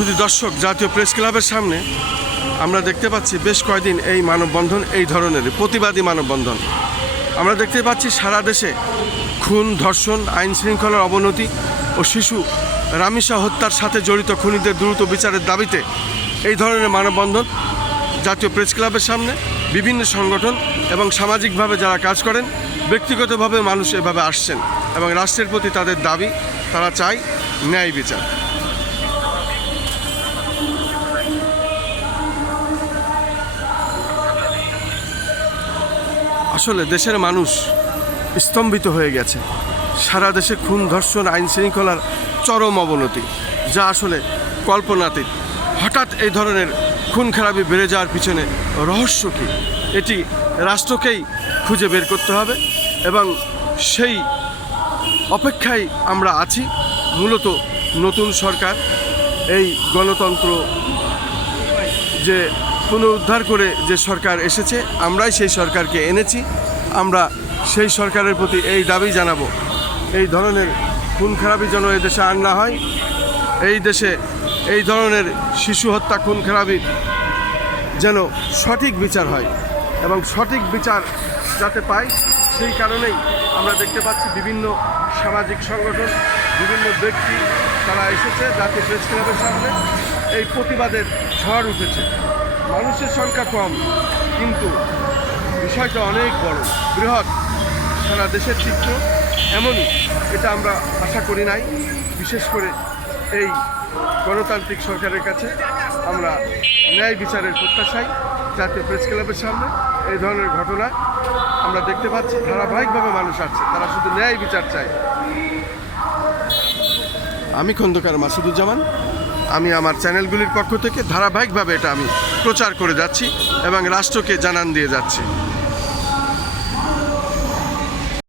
শুধু দর্শক, জাতীয় প্রেস ক্লাবের সামনে আমরা দেখতে পাচ্ছি বেশ কয়েকদিন এই মানববন্ধন, এই ধরনের প্রতিবাদী মানববন্ধন আমরা দেখতে পাচ্ছি। সারা দেশে খুন, ধর্ষণ, আইন শৃঙ্খলার অবনতি ও শিশু রামিসা হত্যার সাথে জড়িত খুনিদের দ্রুত বিচারের দাবিতে এই ধরনের মানববন্ধন জাতীয় প্রেস ক্লাবের সামনে বিভিন্ন সংগঠন এবং সামাজিকভাবে যারা কাজ করেন, ব্যক্তিগতভাবে মানুষ এভাবে আসছেন এবং রাষ্ট্রের প্রতি তাদের দাবি, তারা চায় ন্যায় বিচার। আসলে দেশের মানুষ স্তম্ভিত হয়ে গেছে। সারা দেশে খুন, ধর্ষণ, আইন শৃঙ্খলার চরম অবনতি, যা আসলে কল্পনাতীত। হঠাৎ এই ধরনের খুন খারাপি বেড়ে যাওয়ার পিছনে রহস্য কী, এটি রাষ্ট্রকেই খুঁজে বের করতে হবে এবং সেই অপেক্ষায় আমরা আছি। মূলত নতুন সরকার, এই গণতন্ত্র যে পুনরুদ্ধার করে যে সরকার এসেছে, আমরাই সেই সরকারকে এনেছি। আমরা সেই সরকারের প্রতি এই দাবি জানাবো, এই ধরনের খুন খারাপি যেন এই দেশে আর না হয়। এই দেশে এই ধরনের শিশু হত্যা, খুন খারাপির যেন সঠিক বিচার হয় এবং সঠিক বিচার যাতে পায়, সেই কারণেই আমরা দেখতে পাচ্ছি বিভিন্ন সামাজিক সংগঠন, বিভিন্ন ব্যক্তি তারা এসেছে জাতীয় প্রেস ক্লাবের সামনে। এই প্রতিবাদের ঝড় উঠেছে। মানুষের সংখ্যা কম, কিন্তু বিষয়টা অনেক বড়, বৃহৎ, সারা দেশের চিত্র এমনই, এটা আমরা আশা করি নাই। বিশেষ করে এই গণতান্ত্রিক সরকারের কাছে আমরা ন্যায় বিচারের প্রত্যাশায় জাতীয় প্রেস ক্লাবের সামনে এই ধরনের ঘটনা আমরা দেখতে পাচ্ছি। ধারাবাহিকভাবে মানুষ আছে, তারা শুধু ন্যায় বিচার চায়। আমি খন্দকার মাসুদুজ্জামান, আমি আমার চ্যানেলগুলির পক্ষ থেকে ধারাবাহিকভাবে এটা আমি প্রচার করে যাচ্ছি এবং রাষ্ট্রকে জানান দিয়ে যাচ্ছি।